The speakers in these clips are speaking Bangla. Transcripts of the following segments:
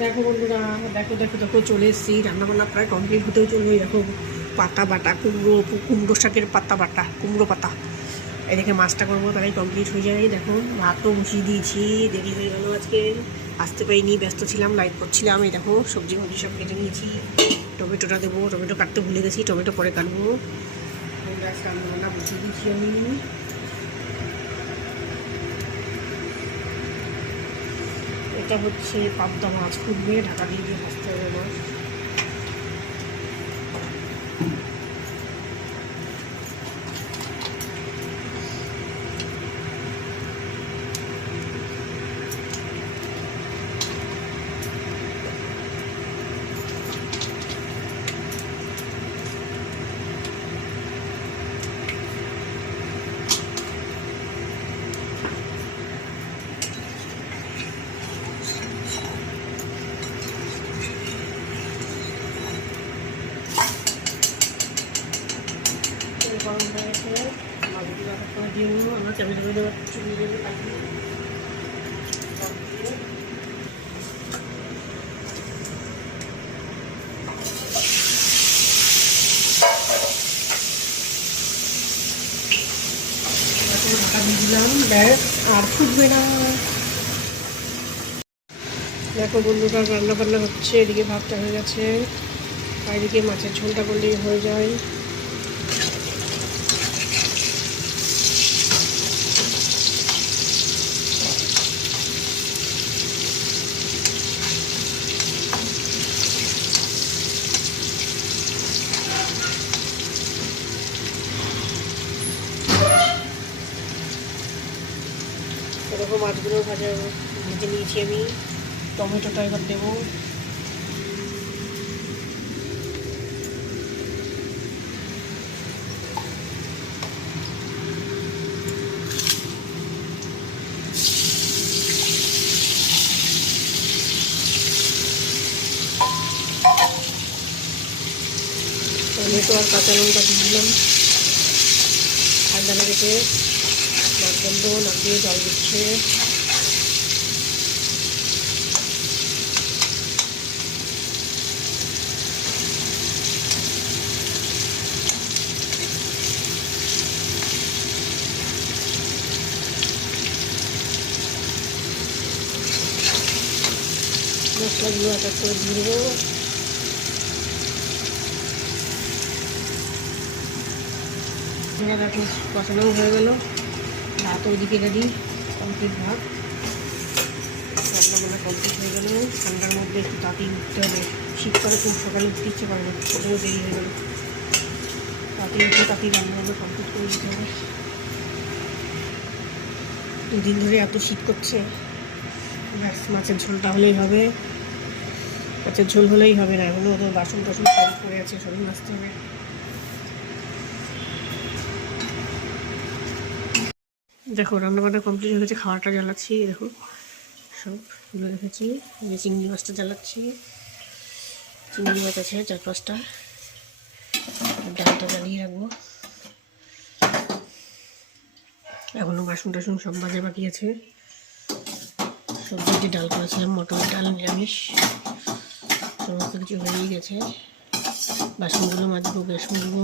দেখো বন্ধুরা, দেখো দেখো দেখো চলে এসেছি। রান্নাবান্না প্রায় কমপ্লিট হতেও চলবে। দেখো পাতা বাটা, কুমড়ো শাকের পাতা বাটা, কুমড়ো পাতা। এদিকে মাছটা করবো, তাই কমপ্লিট হয়ে যায়। দেখো ভাতও বসিয়ে দিয়েছি, দেরি হয়ে গেল আজকে, আসতে পারিনি, ব্যস্ত ছিলাম, লাইট করছিলাম। এই দেখো সবজি মবজি সব কেটে নিয়েছি। টমেটোটা দেবো, টমেটো কাটতে ভুলে গেছি, টমেটো পরে কাটবো। রান্নাবান্না বসিয়ে দিয়েছি আমি। এটা হচ্ছে পাবদা মাছ, ফুটবে, ঢাকা দিয়ে দিয়ে ভাজতে হবে মাছ। গরম হয়ে গেছে, মাছগুলো এক করে দিয়ে নেবো। আমরা চাবিটা করে চুলি দিয়ে কাটি। ঢাকা দিয়ে দিলাম, ব্যাস আর ফুটবে না। দেখো বন্ধুরা, রান্না বান্না হচ্ছে, এদিকে ভাতটা হয়ে গেছে, আর এদিকে মাছের ঝোলটা করলেই হয়ে যায়। এরকম মাছগুলো ভেজে নিয়েছি আমি। টমেটোটা এবার দেবো। টমেটো আর কাঁচা লঙ্কা দিয়ে দিলাম। ঠান্ডা লেগেছে, মাছ বন্ধ নাক দিয়ে জল দিচ্ছে। মশলাগুলো এক এক করে দিয়ে দেবো। দেখো কষানোও হয়ে গেল, ভাত ওইদিকে রেডি, কমপ্লিট ভাত। রান্না বান্না কমপ্লিট হয়ে গেল। ঠান্ডার মধ্যে একটু তাড়াতাড়ি উঠতে হবে, শীতকালে খুব সকালে উঠতে ইচ্ছে করে না, সেটাও দেরি হয়ে গেল। তাড়াতাড়ি উঠে তাড়াতাড়ি রান্নাবান্না কমপ্লিট করে দিতে হবে। দুদিন ধরে এত শীত করছে, ব্যাস মাছের ঝোলটা হলেই হবে। মাছের ঝোল হলেই হবে না, এখনো তো বাসন টাসন সব পড়ে আছে, সবই মাজতে হবে। দেখো রান্নাবান্না কমপ্লিট হয়ে গেছে, খাওয়াটা জ্বালাচ্ছি। দেখো সব তুলে রেখেছি, যে চিংড়ি মাছটা জ্বালাচ্ছি। চিংড়ি মাছ আছে 4-5টা, ডালটা জ্বালিয়ে রাখবো। এখনো বাসন টাসন সব বাজে বাকি আছে। সবজি ডাল করেছিলাম, মটরের ডাল, নিরামিষ, সমস্ত কিছু হয়েই গেছে। বাসনগুলো মাজবো, গ্যাস মুছবো,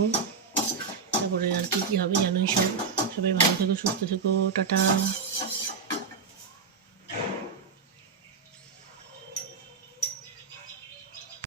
তারপরে আর কি কি হবে জানোই সব। সবাই ভালো থেকো, সুস্থ থেকো, টাটা।